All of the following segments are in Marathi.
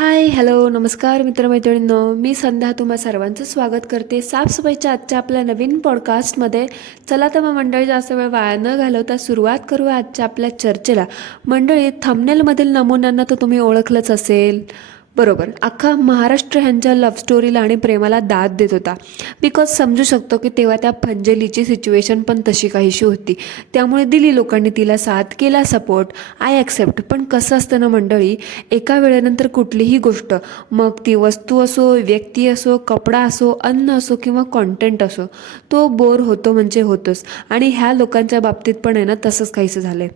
हाय हॅलो नमस्कार मित्रमैत्रिणींनो, मी संध्या तुम्हा सर्वांचं स्वागत करते साफसफाईच्या आजच्या आपल्या नवीन पॉडकास्टमध्ये. चला तर मग मंडळी, जास्त वेळ वाया न घालवता सुरुवात करूया आजच्या आपल्या चर्चेला. मंडळी, थंबनेलमधील नमुन्यांना तर तुम्ही ओळखलंच असेल. बरोबर, अख्खा महाराष्ट्र ह्यांच्या लव्ह स्टोरीला आणि प्रेमाला दाद देत होता. बिकॉज समजू शकतो की तेव्हा त्या फंजेलीची सिच्युएशन पण तशी काहीशी होती, त्यामुळे दिली लोकांनी तिला साथ, केला सपोर्ट, आय ॲक्सेप्ट. पण कसं असतं ना मंडळी, एका वेळेनंतर कुठलीही गोष्ट, मग ती वस्तू असो, व्यक्ती असो, कपडा असो, अन्न असो किंवा कॉन्टेंट असो, तो बोर होतो म्हणजे होतोच. आणि ह्या लोकांच्या बाबतीत पण आहे ना तसंच काहीसं झालं आहे.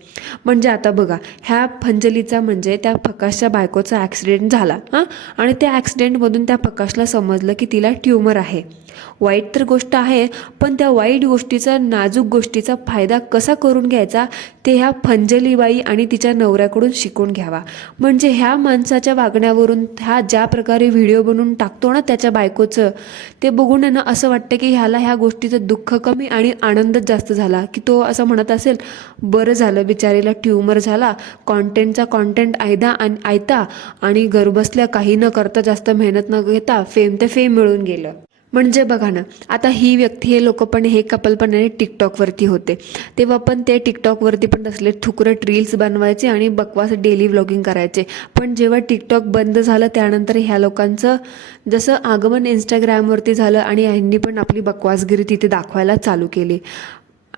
म्हणजे आता बघा, ह्या फंजलीचा म्हणजे त्या प्रकाशच्या बायकोचा ॲक्सिडेंट झाला आणि त्या ॲक्सिडेंटमधून त्या प्रकाशला समजलं की तिला ट्यूमर आहे. वाईट तर गोष्ट आहे, पण त्या वाईट गोष्टीचा, नाजूक गोष्टीचा फायदा कसा करून घ्यायचा ते ह्या फंजलीबाई आणि तिच्या नवऱ्याकडून शिकून घ्यावा. म्हणजे ह्या माणसाच्या वागण्यावरून, ह्या ज्या प्रकारे व्हिडिओ बनवून टाकतो ना त्याच्या बायकोचं, ते बघून ना असं वाटतं की ह्याला ह्या गोष्टीचं दुःख कमी आणि आनंदच जास्त झाला. की तो असं म्हणत असेल, बरं झालं बिचारीला ट्यूमर झाला, कॉन्टेंटचा कॉन्टेंट आयता आणि घरबसल्या काही न करता, जास्त मेहनत न घेता फेम ते फेम मिळून गेलं. म्हणजे बघा ना, आता ही व्यक्ती, हे लोक पण, हे कपल पण टिकटॉकवरती होते, तेव्हा पण ते टिकटॉकवरती पण तसले ठुकरट रील्स बनवायचे आणि बकवास डेली व्लॉगिंग करायचे. पण जेव्हा टिकटॉक बंद झालं त्यानंतर ह्या लोकांचं जसं आगमन इंस्टाग्रामवरती झालं आणि यांनी पण आपली बकवासगिरी तिथे दाखवायला चालू केली.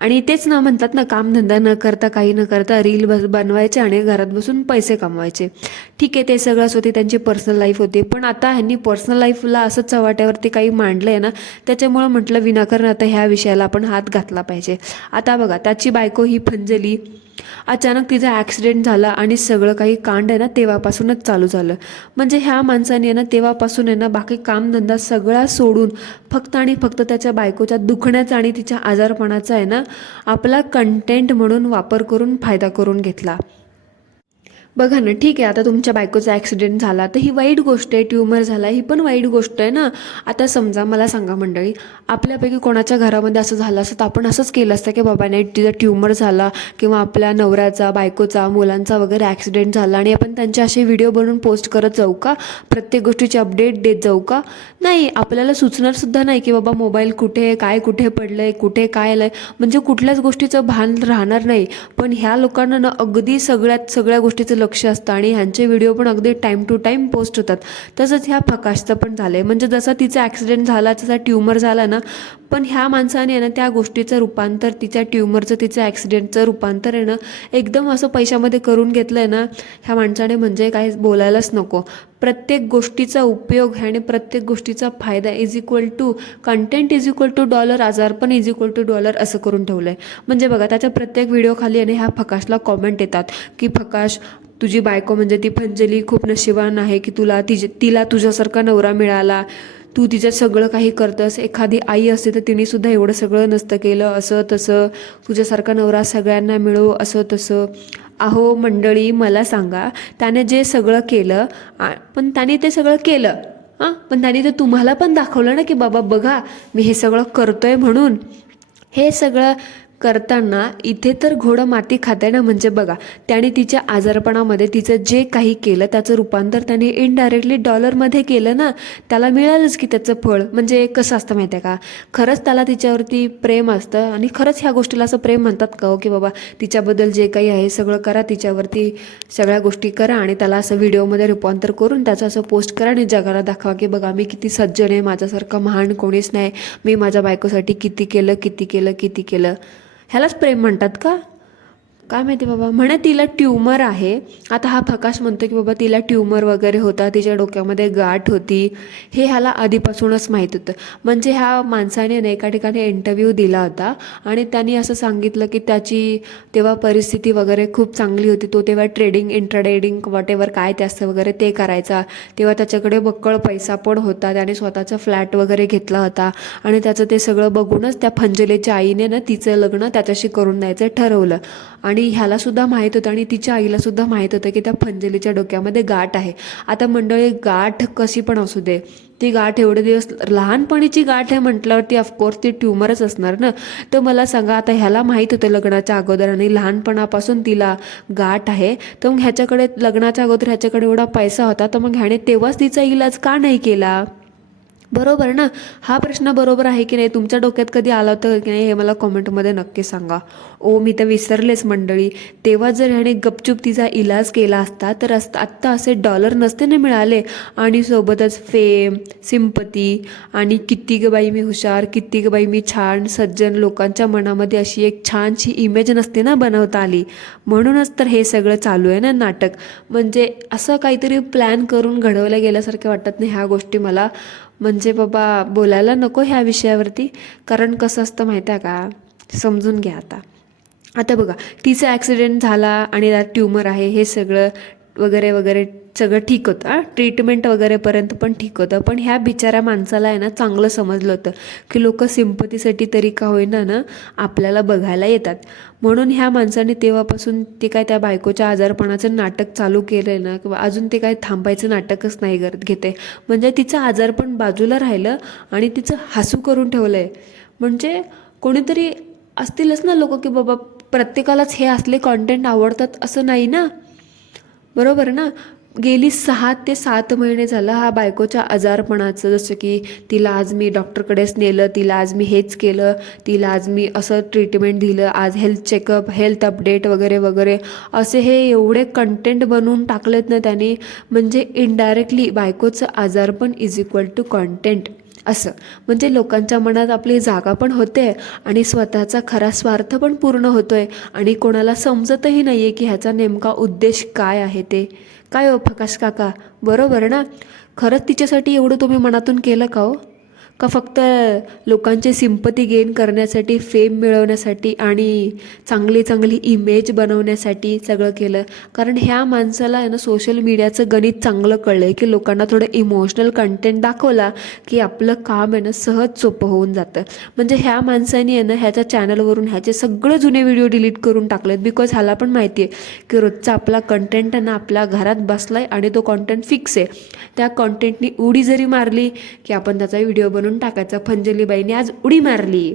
आणि तेच ना, म्हणतात ना, कामधंदा न करता, काही न करता रील बनवायचे आणि घरात बसून पैसे कमवायचे. ठीक आहे, ते सगळंच होते, त्यांची पर्सनल लाईफ होती. पण आता ह्यांनी पर्सनल लाईफला असं चव्हाट्यावरती काही मांडलं आहे ना, त्याच्यामुळं म्हटलं विनाकारण आता ह्या विषयाला आपण हात घातला पाहिजे. आता बघा, त्याची बायको ही फंजली, अचानक तिचा ॲक्सिडेंट झाला आणि सगळं काही कांड आहे ना तेव्हापासूनच चालू झालं. म्हणजे ह्या माणसाने ना तेव्हापासून आहे ना बाकी कामधंदा सगळा सोडून फक्त आणि फक्त त्याच्या बायकोच्या दुखण्याचा आणि तिच्या आजारपणाचा आहे ना आपला कंटेंट म्हणून वापर करून फायदा करून घेतला. बघा ना, ठीक आहे, आता तुमच्या बायकोचा ॲक्सिडेंट झाला तर ही वाईट गोष्ट आहे, ट्यूमर झाला ही पण वाईट गोष्ट आहे ना. आता समजा, मला सांगा मंडळी, आपल्यापैकी कोणाच्या घरामध्ये असं झालं असतं तर आपण असंच केलं असतं की बाबा नाही, तिचा ट्यूमर झाला किंवा आपल्या नवऱ्याचा, बायकोचा, मुलांचा वगैरे ॲक्सिडेंट झाला आणि आपण त्यांचे असे व्हिडिओ बनवून पोस्ट करत जाऊ का? प्रत्येक गोष्टीची अपडेट देत जाऊ का? नाही, आपल्याला सुचणारसुद्धा नाही की बाबा मोबाईल कुठे, काय कुठे पडलं आहे, कुठे काय आलं आहे, म्हणजे कुठल्याच गोष्टीचं भान राहणार नाही. पण ह्या लोकांना ना अगदी सगळ्या गोष्टीचं लक्ष असतं आणि ह्यांचे व्हिडिओ पण अगदी टाईम टू टाईम पोस्ट होतात. तसंच ह्या प्रकाशचं पण झालं आहे. म्हणजे जसा तिचा ॲक्सिडेंट झाला, तसा ट्यूमर झाला ना, पण ह्या माणसाने ना त्या गोष्टीचं रूपांतर, तिच्या ट्यूमरचं, तिचं ॲक्सिडेंटचं रूपांतर आहे ना एकदम असं पैशामध्ये करून घेतलं आहे ना ह्या माणसाने, म्हणजे काय बोलायलाच नको. प्रत्येक गोष्टीचा उपयोग आणि प्रत्येक गोष्टीचा फायदा is equal to content, is equal to dollar, आजार पण इज इक्वल टू डॉलर, असं करून ठेवलं आहे. म्हणजे बघा, त्याच्या प्रत्येक व्हिडिओ खाली आणि ह्या प्रकाशला कॉमेंट येतात की प्रकाश, तुझी बायको म्हणजे ती फंजली खूप नशिबान आहे की तिला तुझ्यासारखा नवरा मिळाला, तू तिच्यात सगळं काही करतस, एखादी आई असते तर तिने सुद्धा एवढं सगळं नसतं केलं, असं तसं, तुझ्यासारखा नवरा सगळ्यांना मिळो, असं तसं. अहो मंडळी, मला सांगा, त्याने जे सगळं केलं, पण त्याने ते सगळं केलं पण त्याने ते तुम्हाला पण दाखवलं ना की बाबा बघा, मी हे सगळं करतोय म्हणून. हे सगळं करताना इथे तर घोडं माती खाते ना. म्हणजे बघा, त्याने तिच्या आजारपणामध्ये तिचं जे काही केलं त्याचं रूपांतर त्याने इनडायरेक्टली डॉलरमध्ये केलं ना, त्याला मिळालंच की त्याचं फळ. म्हणजे कसं असतं माहिती आहे का, खरंच त्याला तिच्यावरती प्रेम असतं आणि खरंच ह्या गोष्टीला असं प्रेम म्हणतात का हो, की बाबा तिच्याबद्दल जे काही आहे सगळं करा, तिच्यावरती सगळ्या गोष्टी करा आणि त्याला असं व्हिडिओमध्ये रूपांतर करून त्याचं असं पोस्ट करा आणि जगाला दाखवा की बघा मी किती सज्जन आहे, माझ्यासारखं महान कोणीच नाही, मी माझ्या बायकोसाठी किती केलं, किती केलं, किती केलं. ह्यालाच प्रेम म्हणतात का? काय माहिती बाबा. म्हणे तिला ट्यूमर आहे. आता हा प्रकाश म्हणतो की बाबा तिला ट्यूमर वगैरे होता, तिच्या डोक्यामध्ये गाठ होती, हे ह्याला आधीपासूनच माहीत होतं. म्हणजे ह्या माणसाने एका ठिकाणी इंटरव्ह्यू दिला होता आणि त्यांनी असं सांगितलं की त्याची तेव्हा परिस्थिती वगैरे खूप चांगली होती. तो तेव्हा ट्रेडिंग, इंट्राडेडिंग, व्हॉटेवर काय ते असतं वगैरे ते करायचा. तेव्हा त्याच्याकडे बक्कळ पैसा पण होता, त्याने स्वतःचा फ्लॅट वगैरे घेतला होता आणि त्याचं ते सगळं बघूनच त्या फंजलेच्या आईने ना तिचं लग्न त्याच्याशी करून द्यायचं ठरवलं. आणि आणि ह्यालासुद्धा माहीत होतं आणि तिच्या आईलासुद्धा माहीत होतं की त्या फंजलीच्या डोक्यामध्ये गाठ आहे. आता मंडळी, गाठ कशी पण असू दे, ती गाठ एवढे दिवस लहानपणीची गाठ आहे म्हटल्यावरती ऑफकोर्स ती ट्युमरच असणार ना. तर मला सांगा, आता ह्याला माहीत होतं लग्नाच्या अगोदर आणि लहानपणापासून तिला गाठ आहे, तर मग ह्याच्याकडे लग्नाच्या अगोदर ह्याच्याकडे एवढा पैसा होता, तर मग ह्याने तेव्हाच तिचा इलाज का नाही केला? बरोबर ना. हा प्रश्न बरोबर आहे की नाही? तुमच्या डोक्यात कधी आला होतं की नाही? हे मला कॉमेंटमध्ये नक्की सांगा. मी तर विसरलेच मंडळी. तेव्हा जर ह्याने गपचूप तिचा इलाज केला असता तर आत्ता असे डॉलर नसते ना मिळाले, आणि सोबतच फेम, सिंपती आणि किती ग बाई मी हुशार, किती ग बाई मी छान, सज्जन, लोकांच्या मनामध्ये अशी एक छानशी इमेज नसते ना बनवता आली. म्हणूनच तर हे सगळं चालू आहे ना नाटक. म्हणजे असं काहीतरी प्लॅन करून घडवलं गेल्यासारखं वाटत नाही ह्या गोष्टी मला. म्हणजे बाबा बोलायला नको ह्या विषयावरती, कारण कसं असतं माहिती आहे का? समजून घ्या आता. आता बघा, तिचा ॲक्सिडेंट झाला आणि त्यात ट्युमर आहे, हे सगळं वगैरे वगैरे सगळं ठीक होतं. ट्रीटमेंट वगैरेपर्यंत पण ठीक होतं. पण ह्या बिचाऱ्या माणसाला आहे ना चांगलं समजलं होतं की लोक सिंपतीसाठी तरी का होईना ना आपल्याला बघायला येतात. म्हणून ह्या माणसाने तेव्हापासून ते काय त्या बायकोच्या आजारपणाचं नाटक चालू केलं आहे ना, किंवा अजून ते काय थांबायचं नाटकच नाही घेते. म्हणजे तिचं आजारपण बाजूला राहिलं आणि तिचं हसू करून ठेवलं आहे. म्हणजे कोणीतरी असतीलच ना लोक की बाबा प्रत्येकालाच हे असले कॉन्टेंट आवडतात असं नाही ना. बरोबर ना. गेली 6 ते 7 महिने झालं हा बायकोच्या आजारपणाचं, जसं की तिला आज मी डॉक्टरकडेच नेलं, तिला आज मी हेच केलं, तिला आज मी असं ट्रीटमेंट दिलं, आज हेल्थ चेकअप, हेल्थ अपडेट वगैरे वगैरे असे हे एवढे कंटेंट बनवून टाकलेत ना त्यांनी. म्हणजे इनडायरेक्टली बायकोचं आजारपण इज इक्वल टू कॉन्टेंट असं. म्हणजे लोकांच्या मनात आपली जागा पण होते आणि स्वतःचा खरा स्वार्थ पण पूर्ण होतोय, आणि कोणाला समजतही नाही आहे की ह्याचा नेमका उद्देश काय आहे ते. काय हो प्रकाश काका, बरोबर ना? खरंच तिच्यासाठी एवढं तुम्ही मनातून केलं का हो? का फक्त लोकांची सिंपती गेन करण्यासाठी, फेम मिळवण्यासाठी आणि चांगली चांगली इमेज बनवण्यासाठी सगळं केलं? कारण ह्या माणसाला आहे ना सोशल मीडियाचं गणित चांगलं कळलं आहे की लोकांना थोडं इमोशनल कंटेंट दाखवला की आपलं काम आहे ना सहज सोपं होऊन जातं. म्हणजे ह्या माणसाने आहे ना ह्याच्या चॅनलवरून ह्याचे सगळे जुने व्हिडिओ डिलीट करून टाकलेत. बिकॉज ह्याला पण माहिती आहे की रोजचा आपला कंटेंट आहे ना आपल्या घरात बसला आहे आणि तो कंटेंट फिक्स आहे. त्या कंटेंटनी उडी जरी मारली की आपण त्याचा व्हिडिओ बनवून टाकायचा. फंजलीबाईने आज उडी मारली,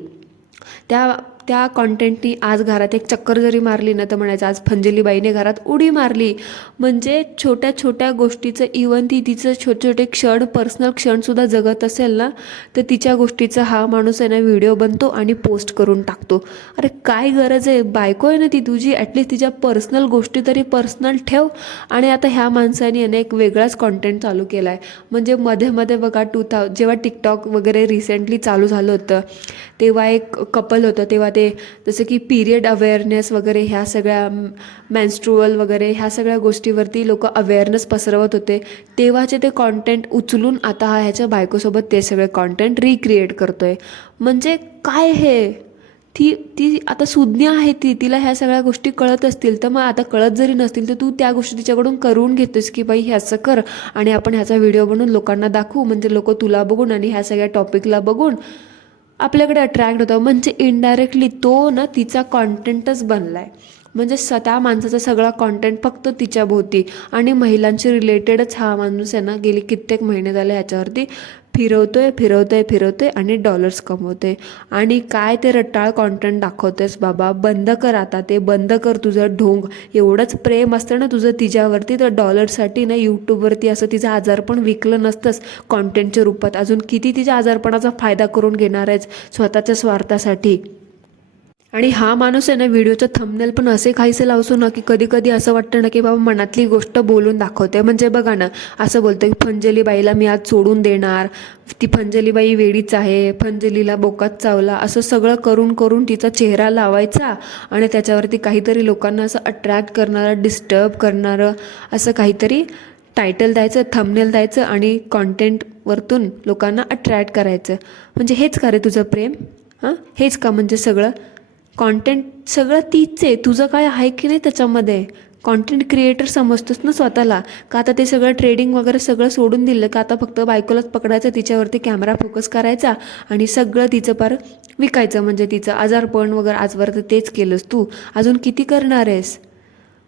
त्या त्या कॉन्टेंटनी आज घरात एक चक्कर जरी मारली ना तर म्हणायचं आज फंजलीबाईने घरात उडी मारली. म्हणजे छोट्या छोट्या गोष्टीचं, इवन ती तिचं छोटे छोटे क्षण, पर्सनल क्षणसुद्धा जगत असेल ना तर तिच्या गोष्टीचा हा माणूस आहे ना व्हिडिओ बनतो आणि पोस्ट करून टाकतो. अरे काय गरज आहे? बायको आहे ना ती तुझी, ॲटलिस्ट तिच्या पर्सनल गोष्टी तरी पर्सनल ठेव. आणि आता ह्या माणसाने याने एक वेगळाच कॉन्टेंट चालू केला आहे. म्हणजे मध्ये मध्ये बघा जेव्हा टिकटॉक वगैरे रिसेंटली चालू झालं होतं तेव्हा एक कपल होतं, तेव्हा ते जसं की पिरियड अवेअरनेस वगैरे ह्या सगळ्या, मेन्स्ट्रुअल वगैरे ह्या सगळ्या गोष्टीवरती लोक अवेअरनेस पसरवत होते. तेव्हाचे ते कॉन्टेंट उचलून आता हा ह्याच्या बायकोसोबत ते सगळे कॉन्टेंट रिक्रिएट करतोय. म्हणजे काय हे? ती आता सुज्ञ आहे, तिला ह्या सगळ्या गोष्टी कळत असतील तर मग आता कळत जरी नसतील तर तू त्या गोष्टी तिच्याकडून करून घेतोस की बाई हे असं कर आणि आपण ह्याचा व्हिडिओ बनवून लोकांना दाखवू. म्हणजे लोक तुला बघून आणि ह्या सगळ्या टॉपिकला बघून आपल्याकडे अट्रॅक्ट होतं. म्हणजे इनडायरेक्टली तो ना तिचा कॉन्टेंटच बनला आहे. म्हणजे त्या माणसाचा सगळा कॉन्टेंट फक्त तिच्या भोवती आणि महिलांशी रिलेटेडच हा माणूस आहे ना गेली कित्येक महिने झाले ह्याच्यावरती फिरवतोय आणि डॉलर्स कमवतोय. आणि काय ते रटाळ कॉन्टेंट दाखवतेस बाबा, बंद कर आता, ते बंद कर तुझं ढोंग. एवढंच प्रेम असतं ना तुझं तिच्यावरती तर डॉलरसाठी ना यूट्यूबवरती असं तिचं आजारपण विकलं नसतंच कॉन्टेंटच्या रूपात. अजून किती तिच्या आजारपणाचा फायदा करून घेणार आहेस स्वतःच्या स्वार्थासाठी. आणि हा माणूस आहे ना व्हिडिओचं थंबनेल पण असे काहीसे लावतो ना की कधी कधी असं वाटतं ना की बाबा मनातली गोष्ट बोलून दाखवते. म्हणजे बघा ना, असं बोलतं की फंजलीबाईला मी आज सोडून देणार, ती फंजलीबाई वेडीच आहे, फंजलीला बोकात चावला, असं सगळं करून करून तिचा चेहरा लावायचा आणि त्याच्यावरती काहीतरी लोकांना असं अट्रॅक्ट करणारं, डिस्टर्ब करणारं असं काहीतरी टायटल द्यायचं, थंबनेल द्यायचं आणि कॉन्टेंटवरतून लोकांना अट्रॅक्ट करायचं. म्हणजे हेच का रे तुझं प्रेम? हां, हेच का म्हणजे सगळं कॉन्टेंट सगळं तीच आहे? तुझं काय आहे की नाही त्याच्यामध्ये? कॉन्टेंट क्रिएटर समजतोस ना स्वतःला, का आता ते सगळं ट्रेडिंग वगैरे सगळं सोडून दिलं, का आता फक्त बायकोलाच पकडायचं, तिच्यावरती कॅमेरा फोकस करायचा आणि सगळं तिचं पार विकायचं. म्हणजे तिचं आजारपण वगैरे आजवर तर तेच केलंस तू. अजून किती करणार आहेस?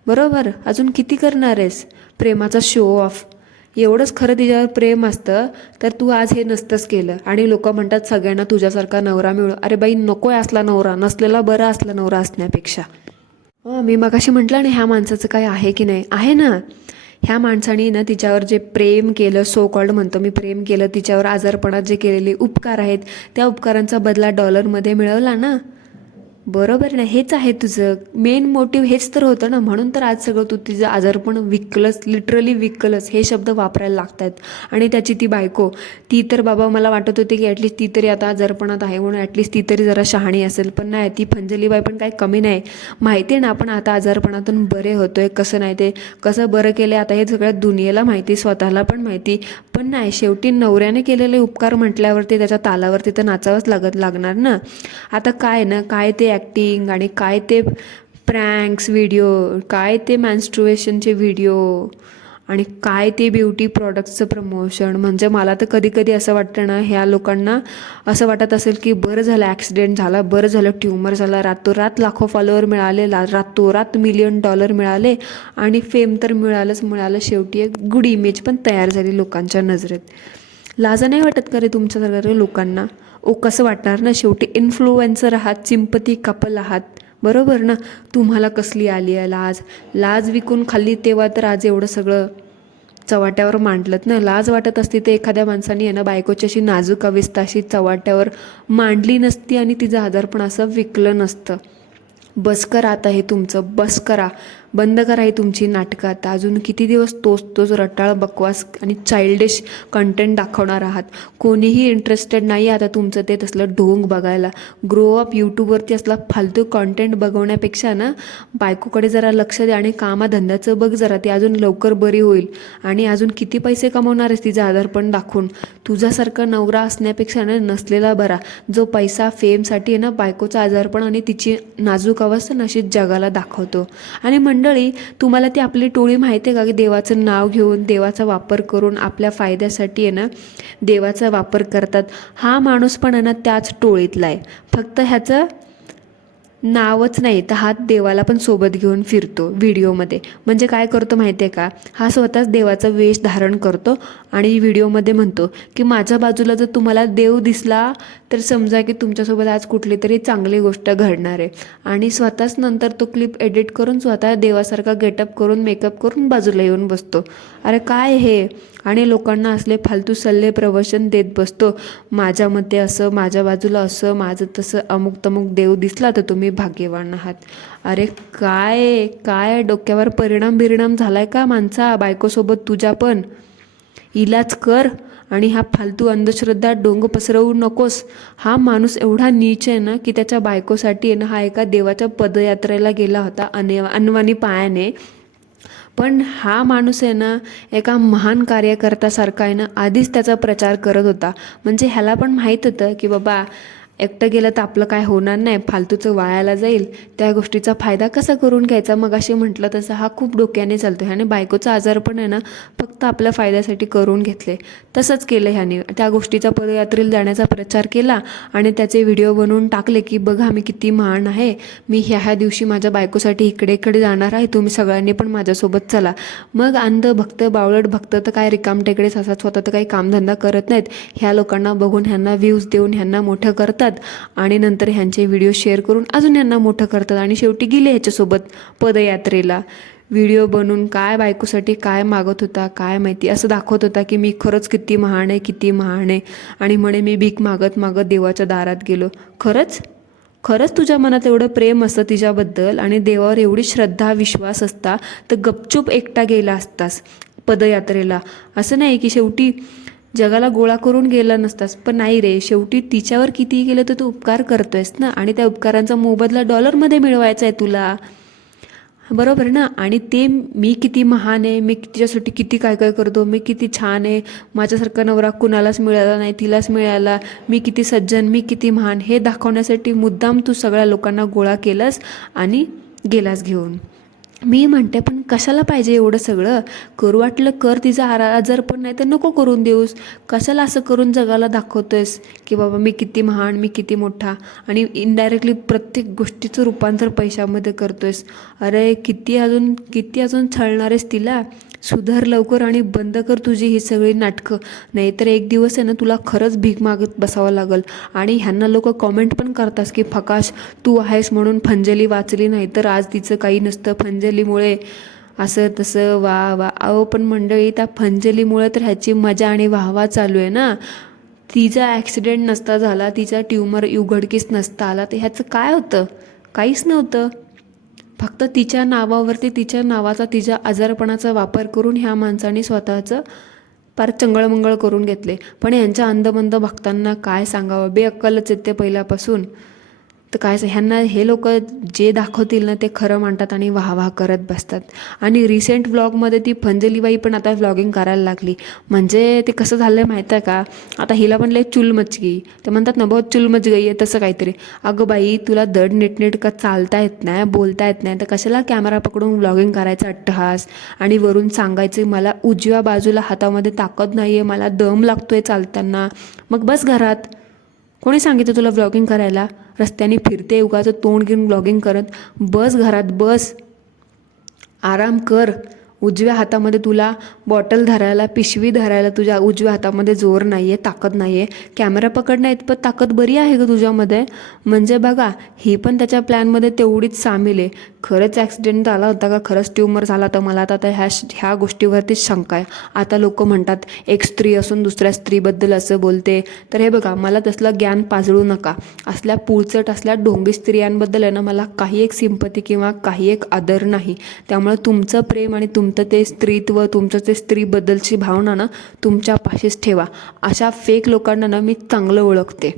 बरोबर, अजून किती करणार आहेस? प्रेमाचा शो ऑफ. एवढंच खरं तिच्यावर प्रेम असतं तर तू आज हे नसतंच केलं. आणि लोक म्हणतात सगळ्यांना तुझ्यासारखा नवरा मिळो. अरे बाई, नकोय असला नवरा, नसलेला बरा असला नवरा असण्यापेक्षा. मी मगाशी म्हटलं ना, ह्या माणसाचं काय आहे की नाही, आहे ना. ह्या माणसाने ना तिच्यावर जे प्रेम केलं, सो कॉल्ड म्हणतो मी, प्रेम केलं तिच्यावर, आजारपणात जे केलेले उपकार आहेत त्या उपकारांचा बदला डॉलरमध्ये मिळवला ना. बरोबर ना, हेच आहे तुझं मेन मोटिव्ह, हेच तर होतं ना. म्हणून तर आज सगळं तू तिचं आजारपण विकलंस, लिटरली विकलंस, हे शब्द वापरायला लागत आहेत. आणि त्याची ती बायको, ती तर बाबा मला वाटत होते की ॲटलिस्ट ती तरी आता आजारपणात आहे म्हणून ॲटलिस्ट ती तरी जरा शहाणी असेल. पण नाही, ती फंजलीबाई पण काही कमी नाही. माहिती आहे ना आपण आता आजारपणातून बरे होतोय कसं, नाही ते कसं बरं केलं आता हे सगळ्या दुनियेला माहिती, स्वतःला पण माहिती. पण नाही, शेवटी नवऱ्याने केलेले उपकार म्हटल्यावरती त्याच्या तालावरती तर नाचावंच लागणार ना. आता काय ना, काय ते ॲक्टिंग आणि काय ते प्रँक्स व्हिडिओ, काय ते मॅन्स्ट्रुएशनचे व्हिडिओ आणि काय ते ब्युटी प्रॉडक्ट्सचं प्रमोशन. म्हणजे मला तर कधी कधी असं वाटतं ना, ह्या लोकांना असं वाटत असेल की बरं झालं ॲक्सिडेंट झाला, बरं झालं ट्युमर झाला, रातोरात लाखो फॉलोअर मिळाले, रातोरात $1,000,000 मिळाले आणि फेम तर मिळालं. शेवटी एक गुड इमेज पण तयार झाली लोकांच्या नजरेत. लाजा नाही वाटत का रे तुमच्यासारख्या लोकांना? कसं वाटणार ना, शेवटी इन्फ्लुएन्सर आहात, सिंपती कपल आहात. बरोबर ना. तुम्हाला कसली आली आहे लाज विकून खाल्ली तेव्हा तर आज एवढं सगळं चव्हाट्यावर मांडलं ना. लाज वाटत असती तर एखाद्या माणसाने आहे ना बायकोची अशी नाजूक अवस्था अशी चव्हाट्यावर मांडली नसती आणि तिचं आजारपण असं विकलं नसतं. बस करा आता हे तुमचं, बस करा, बंद करा ही तुमची नाटकं. आता अजून किती दिवस तोच रटाळ बकवास आणि चाइल्डिश कंटेंट दाखवणार आहात? कोणीही इंटरेस्टेड नाही आता तुमचं ते तसलं ढोंग बघायला. Grow up. यूट्यूबवरती असला फालतू कंटेंट बघवण्यापेक्षा ना बायकोकडे जरा लक्ष द्या आणि कामाधंद्याचं बघ जरा, ती अजून लवकर बरी होईल. आणि अजून किती पैसे कमवणार आहेस तिचं आजारपण दाखवून? तुझ्यासारखा नवरा असण्यापेक्षा ना नसलेला बरा, जो पैसा फेमसाठी आहे ना बायकोचं आजारपण आणि तिची नाजूक अवस्था नशीच जगाला दाखवतो. आणि मंडळी, तुम्हाला ती आपली टोळी माहिती आहे का, की देवाचं नाव घेऊन, देवाचा वापर करून आपल्या फायद्यासाठी आहे ना देवाचा वापर करतात. हा माणूस पण आहे ना त्याच टोळीतला आहे. फक्त ह्याचं नावच नाही तर हात देवाला पण सोबत घेऊन फिरतो व्हिडिओमध्ये. म्हणजे काय करतो माहिती आहे का, हा स्वतःच देवाचा वेश धारण करतो आणि व्हिडिओमध्ये म्हणतो की माझ्या बाजूला जर तुम्हाला देव दिसला तर समजा की तुमच्यासोबत आज कुठली तरी चांगली गोष्ट घडणार आहे. आणि स्वतःच नंतर तो क्लिप एडिट करून स्वतः देवासारखा गेटअप करून मेकअप करून बाजूला येऊन बसतो. अरे काय हे? आणि लोकांना असले फालतू सल्ले प्रवचन देत बसतो. माझ्या मते असं, माझ्या बाजूला असं, माझं तसं, अमुक तमुक देव दिसला तर तुम्ही भाग्यवान आहात. अरे काय काय डोक्यावर परिणाम झालाय का माणसा? बायकोसोबत तुझ्या पण इलाज कर आणि हा फालतू अंधश्रद्धा डोंग पसरवू नकोस. हा माणूस एवढा नीच आहे ना की त्याच्या बायकोसाठी आहे ना हा एका देवाच्या पदयात्रेला गेला होता अनवाणी पायाने. पण हा माणूस आहे ना एका महान कार्यकर्त्यासारखा आहे ना आधीच त्याचा प्रचार करत होता. म्हणजे ह्याला पण माहीत होतं की बाबा एकटं गेलं तर आपलं काय होणार नाही, फालतूचं वायाला जाईल, त्या गोष्टीचा फायदा कसा करून घ्यायचा. मग अशी म्हटलं तसं हा खूप डोक्याने चालतो. ह्याने बायकोचा आजार पण आहे ना फक्त आपल्या फायद्यासाठी करून घेतले. तसंच केलं ह्याने, त्या गोष्टीचा पदयात्रेला जाण्याचा प्रचार केला आणि त्याचे व्हिडिओ बनवून टाकले की बघा मी किती महान आहे, मी ह्या दिवशी माझ्या बायकोसाठी इकडे जाणार आहे, तुम्ही सगळ्यांनी पण माझ्यासोबत चला. मग अंध भक्त, बावळट भक्त तर काय रिकामटेकडेच असतात, स्वतः तर काही कामधंदा करत नाहीत. ह्या लोकांना बघून ह्यांना व्ह्यूज देऊन ह्यांना मोठं करतात आणि नंतर ह्यांचे व्हिडिओ शेअर करून अजून यांना मोठं करतात आणि शेवटी गेले ह्याच्यासोबत पदयात्रेला. व्हिडिओ बनवून काय बायकोसाठी काय मागत होता काय माहिती, असं दाखवत होता की मी खरंच किती महान आहे आणि म्हणे मी भीक मागत देवाच्या दारात गेलो. खरंच तुझ्या मनात एवढं प्रेम असतं तिच्याबद्दल आणि देवावर एवढी श्रद्धा विश्वास असता तर गपचूप एकटा गेला असतास पदयात्रेला. असं नाही की शेवटी जगाला गोळा करून गेला नसतास. पण नाही रे, शेवटी तिच्यावर कितीही केलं तर तू उपकार करतोयस ना आणि त्या उपकारांचा मोबदला डॉलरमध्ये मिळवायचा आहे तुला. बरोबर ना. आणि ते मी किती महान आहे, मी तिच्यासाठी किती काय करतो, मी किती छान आहे, माझ्यासारखा नवरा कुणालाच मिळाला नाही, तिलाच मिळाला, मी किती सज्जन, मी किती महान, हे दाखवण्यासाठी मुद्दाम तू सगळ्या लोकांना गोळा केलास आणि गेलास घेऊन. मी म्हणते पण कशाला पाहिजे एवढं सगळं? करू वाटलं कर, तिचा आजार पण नाही तर नको करून देऊस. कशाला असं करून जगाला दाखवतोयस की बाबा मी किती महान, मी किती मोठा, आणि इनडायरेक्टली प्रत्येक गोष्टीचं रूपांतर पैशामध्ये करतोयस. अरे किती अजून छळणारेस तिला? सुधार लवकर आणि बंद कर तुझी ही सगळी नाटकं, नाहीतर एक दिवस आहे ना तुला खरंच भीक मागत बसावं लागल. आणि ह्यांना लोक कॉमेंट पण करतात की फकाश तू आहेस म्हणून फंजली वाचली, नाही तर आज तिचं काही नसतं, फंजलीमुळे असं तसं वा वा. अहो पण मंडळी, त्या फंजलीमुळे तर ह्याची मजा आणि वाहवा चालू आहे ना. तिचा ॲक्सिडेंट नसता झाला, तिचा ट्युमर उघडकीस नसता आला, तर ह्याचं काय होतं? काहीच नव्हतं. फक्त तिच्या नावावरती, तिच्या नावाचा, तिच्या आजारपणाचा वापर करून ह्या माणसाने स्वतःचं पार चंगळमंगळ करून घेतले. पण यांच्या अंधबंध भक्तांना काय सांगावं, बेअक्कलच येते पहिल्यापासून. तर काय ह्यांना हे लोक जे दाखवतील ना ते खरं मानतात आणि वाह करत बसतात. आणि रिसेंट व्लॉगमध्ये ती फंजलीबाई पण आता व्लॉगिंग करायला लागली. म्हणजे ते कसं झालं आहे माहीत आहे का, आता हिला पण लय चूल मच गई, ते म्हणतात ना बहुत चूल मच गई आहे तसं काहीतरी. अगं बाई, तुला धड नीटनेटकं चालता येत नाही, बोलता येत नाही, तर कशाला कॅमेरा पकडून व्लॉगिंग करायचा अट्टहास, आणि वरून सांगायचं मला उजव्या बाजूला हातामध्ये ताकद नाही आहे, मला दम लागतोय चालताना. मग बस घरात. कोणी सांगितलं तुला व्लॉगिंग करायला? रस्त्याने फिरते उगाचं तोंड घेऊन व्लॉगिंग करत. बस घरात बस, आराम कर. उजव्या हातामध्ये तुला बॉटल धरायला, पिशवी धरायला तुझ्या उजव्या हातामध्ये जोर नाही आहे, ताकद नाही आहे. कॅमेरा पकडण्या इतपत ताकद बरी आहे का तुझ्यामध्ये? म्हणजे बघा, ही पण त्याच्या प्लॅनमध्ये तेवढीच सामील आहे. खरंच ॲक्सिडेंट झाला होता का, खरंच ट्युमर झाला, तर मला आता ह्या गोष्टीवरतीच शंका आहे. आता लोक म्हणतात एक स्त्री असून दुसऱ्या स्त्रीबद्दल असं बोलते. तर हे बघा, मला तसलं ज्ञान पाजळू नका. असल्या पुळचट, असल्या ढोंगी स्त्रियांबद्दल आहे ना मला काही एक सिंपती किंवा काही एक आदर नाही. त्यामुळे तुमचं प्रेम आणि तुमचं ते स्त्रीत्व, तुमचं ते स्त्रीबद्दलची भावना ना तुमच्या पाशीच ठेवा. अशा फेक लोकांना ना मी चांगलं ओळखते.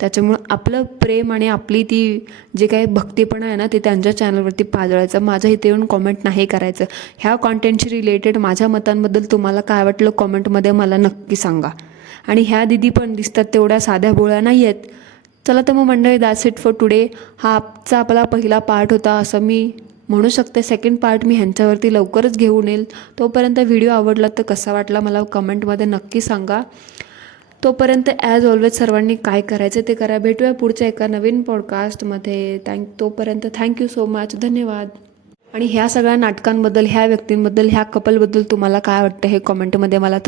त्याच्यामुळं आपलं प्रेम आणि आपली ती जे काही भक्तीपणा आहे ना ते त्यांच्या चॅनलवरती पाजळायचं. माझ्या इथे येऊन कॉमेंट नाही करायचं. ह्या कॉन्टेंटशी रिलेटेड माझ्या मतांबद्दल तुम्हाला काय वाटलं कॉमेंटमध्ये मला नक्की सांगा. आणि ह्या दिदी पण दिसतात तेवढ्या साध्या भोळ्या नाही आहेत. चला तर मग मंडळी, दॅट्स इट फॉर टुडे. हा आजचा आपला पहिला पार्ट होता असं मी म्हणू शकते. सेकंड पार्ट मी ह्यांच्यावरती लवकरच घेऊन येईल. तोपर्यंत व्हिडिओ आवडला तर कसा वाटला मला कमेंटमध्ये नक्की सांगा. तोपर्यंत ॲज ऑलवेज सर्वांनी काय करायचं ते करा. भेटूया पुढच्या एका नवीन पॉडकास्टमध्ये. तोपर्यंत थँक्यू सो मच, धन्यवाद. आणि ह्या सगळ्या नाटकांबद्दल, ह्या व्यक्तींबद्दल, ह्या कपलबद्दल तुम्हाला काय वाटतं हे कॉमेंटमध्ये मला